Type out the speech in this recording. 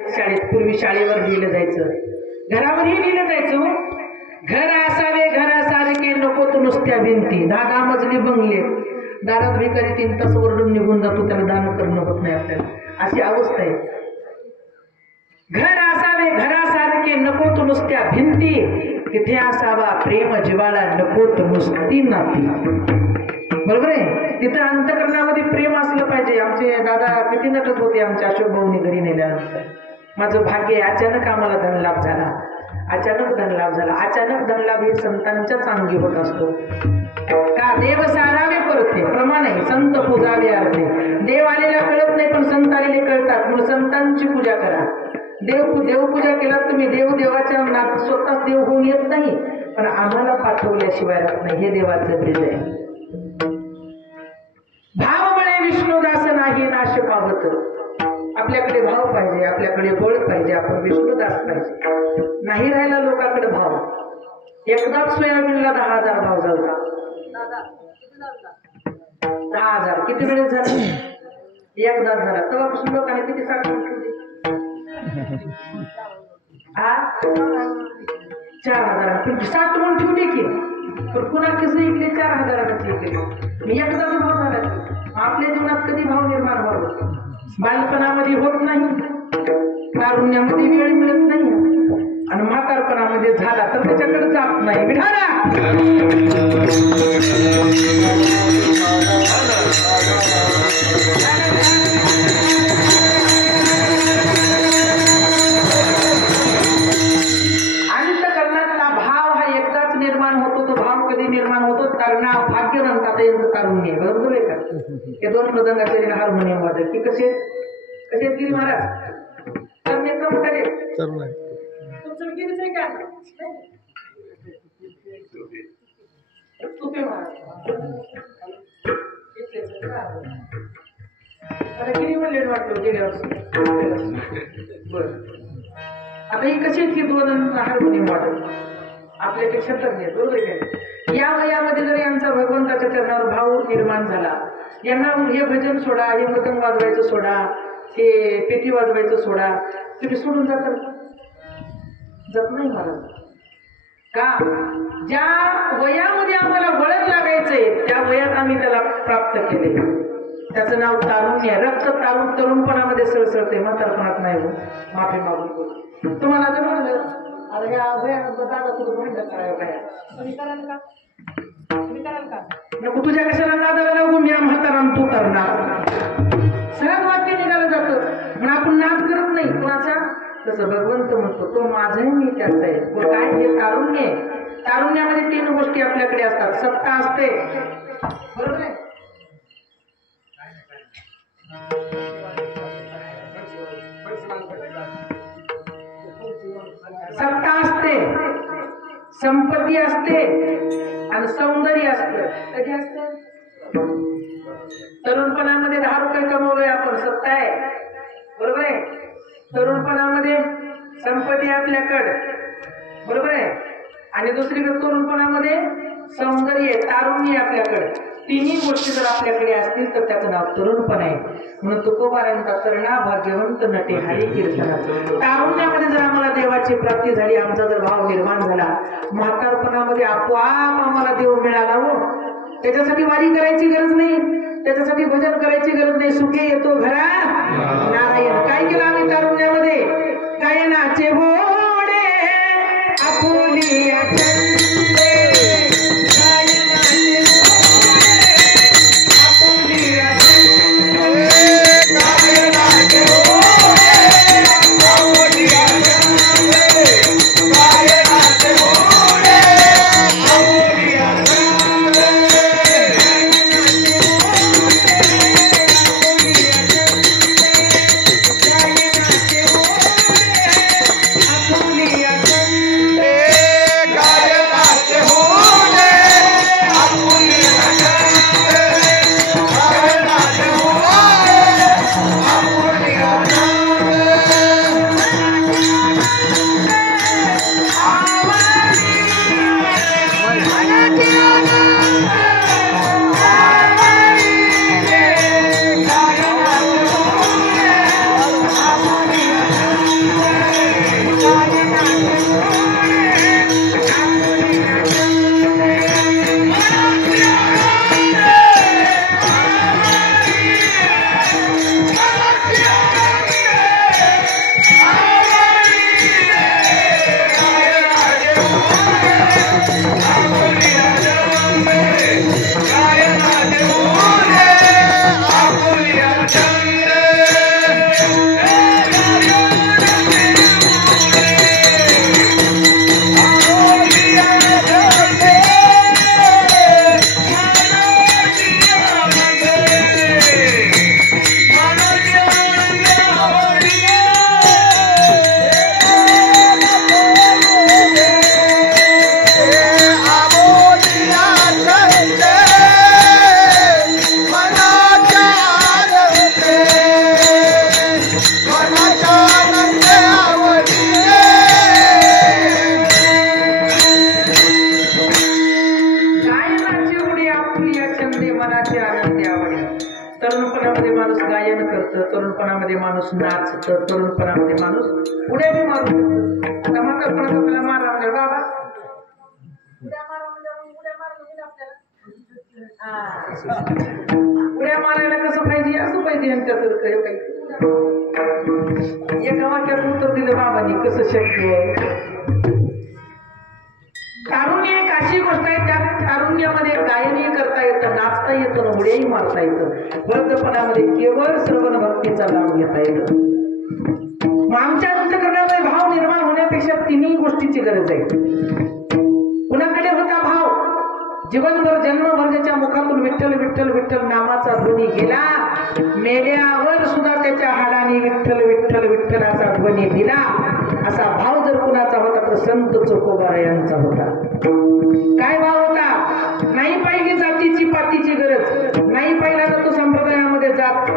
शाळेत पूर्वी शाळेवर लिहिलं जायचं, घरावरही लिहिलं जायचं. घर असावे घरासारखे नको तर नुसत्या भिंती. 10 मजली बंगले, दारात भिकारी 3 तास ओरडून निघून जातो, त्याला दान करणं होत नाही आपल्याला. अशी अवस्था आहे. घर असावे घरासारखे नको तर नुसत्या भिंती, तिथे असावा प्रेम जिवाळा नको तर नुसती नाती. बरोबर आहे. तिथं अंतकरणामध्ये प्रेम असलं पाहिजे. आमचे दादा किती नटत होते आमच्या अशोक भाऊनी घरी नेल्यानंतर. माझं भाग्य आहे, अचानक आम्हाला धनलाभ झाला. अचानक धनलाभ झाला. अचानक धनलाभ हे संतांच्याच अंगी होत असतो. का देव सारावे परते प्रमाण आहे, संत पूजावे अर्थे. देव आलेला कळत नाही पण संत आलेले कळतात, म्हणून संतांची पूजा करा. देवपूजा केलात तुम्ही. देवाच्या नात स्वतःच देव होऊन येत नाही, पण आम्हाला पाठवल्याशिवाय राहत नाही. हे देवाचं ब्रीज आहे. भाव बळे विष्णुदास नाही नाश पावत. आपल्याकडे भाव पाहिजे, आपल्याकडे बळ पाहिजे, आपण विष्णुदास पाहिजे. नाही राहिला लोकांकडे भाव. एकदाच सोयाबीनला 10,000 भाव झाला. 10,000 किती वेळेस झाला? एकदाच झाला. तेव्हापासून लोकांनी किती साठवून ठेवली? 4,000 साठवून ठेवली की. पण पुन्हा कसं इकले? 4,000ची इकले. मी एकदाच भाव झाला. आपल्या जीवनात कधी भाव निर्माण व्हावं? बालपणामध्ये होत नाही, तारुण्यामध्ये वेळ मिळत नाही, आणि म्हातारपणामध्ये झाला तर त्याच्याकडे जात नाही. विठाला अंतःकरणातला भाव हा एकदाच निर्माण होतो. तो भाव कधी निर्माण होतो? कारण भाग्यवंतात यांचं कारुण्य. बरोबर आहे का? हे 2 मृदंगाचे हार्मोनियम वादक की कसे गिरी महाराज तुमचं गिरीच आहे का? गिरी म्हणले वाटलं गेल्या वर्षी. बर, आता ही कशी आहेत की 2 हार्मोनियम वादक आपल्यापेक्षा तज्ञ. बरोबर आहे का? या वयामध्ये जर यांचा भगवंताच्या चरणावर भाव निर्माण झाला, यांना हे भजन सोडा, हे मृदंग वाजवायचं सोडा, हे पेटी वाजवायचं सोडा, तुम्ही सोडून जात नाही मला. का? ज्या वयामध्ये आम्हाला वळण लागायचंय त्या वयात आम्ही त्याला प्राप्त केले. त्याचं नाव तारुण्य. रक्त तरुणपणामध्ये सळसळते, म्हातारपणात नाही. हो, माफी मागून तुम्हाला जर म्हणलं अरे नको तुझ्या कशाला नादाला लागू, मी म्हाताराम तू करणार. सहज वाक्य निघालं जातं, पण आपण नाद करत नाही कुणाचा. तसं भगवंत म्हणतो तो माझाही मी त्याचा आहे. काय हे तारुण्य. तारुण्यामध्ये 3 गोष्टी आपल्याकडे असतात. सत्ता असते. बरोबर आहे. सत्ता असते, संपत्ती असते, आणि सौंदर्य असतं. कधी असतं? तरुणपणामध्ये 10 रुपये कमवलोय आपण, सत्ता आहे. बरोबर आहे. तरुणपणामध्ये संपत्ती आपल्याकडे. बरोबर आहे. आणि दुसरीकडे तरुणपणामध्ये सौंदर्य, तारुण्य आपल्याकडे. 3ही गोष्टी जर आपल्याकडे असतील तर त्याचं नाव तरुणपण आहे. म्हणून तुकोबारांचा तरुणा भाग्यवंत नटे हरी कीर्तनाचं. तारुण्यामध्ये जर आम्हाला देवाची प्राप्ती झाली, आमचा जर भाव निर्माण झाला, म्हातारपणामध्ये आपोआप आम्हाला देव मिळाला. हो, त्याच्यासाठी वारी करायची गरज नाही, त्याच्यासाठी भजन करायची गरज नाही. सुखे येतो घरा नारायण. काय केलं आम्ही तारुण्यामध्ये? गायनाचे भोडे आपुलिया माणूस नाचतं, तरुणपणामध्ये माणूस उड्या बी मारू शकतो. आता म्हातारपणात आपल्याला मारा म्हणजे बाबा उड्या मारायला कसं पाहिजे, असं पाहिजे यांच्यासारखं. हे पाहिजे एका वाक्यात उत्तर दिलं बाबांनी, कसं शक्य. तारुण्य एक अशी गोष्ट आहे, त्या तारुण्यामध्ये गायनही करता येतं, नाचता येतं, उड्याही मारता येतं. वृद्धपणामध्ये केवळ श्रवण भक्तीचा लाभ घेता येतं. मग आमच्या अंतःकरणामध्ये भाव निर्माण होण्यापेक्षा तिन्ही गोष्टीची गरज आहे. कुणाकडे होता भाव, जीवनभर जन्मभर ज्याच्या मुखातून विठ्ठल विठ्ठल विठ्ठल नामाचा ध्वनी गेला, मेल्यावर सुद्धा त्याच्या हाडाने विठ्ठल विठ्ठल विठ्ठलाचा ध्वनी दिला, असा भाव जर कुणाचा होता तर संत चोखोबा यांचा होता.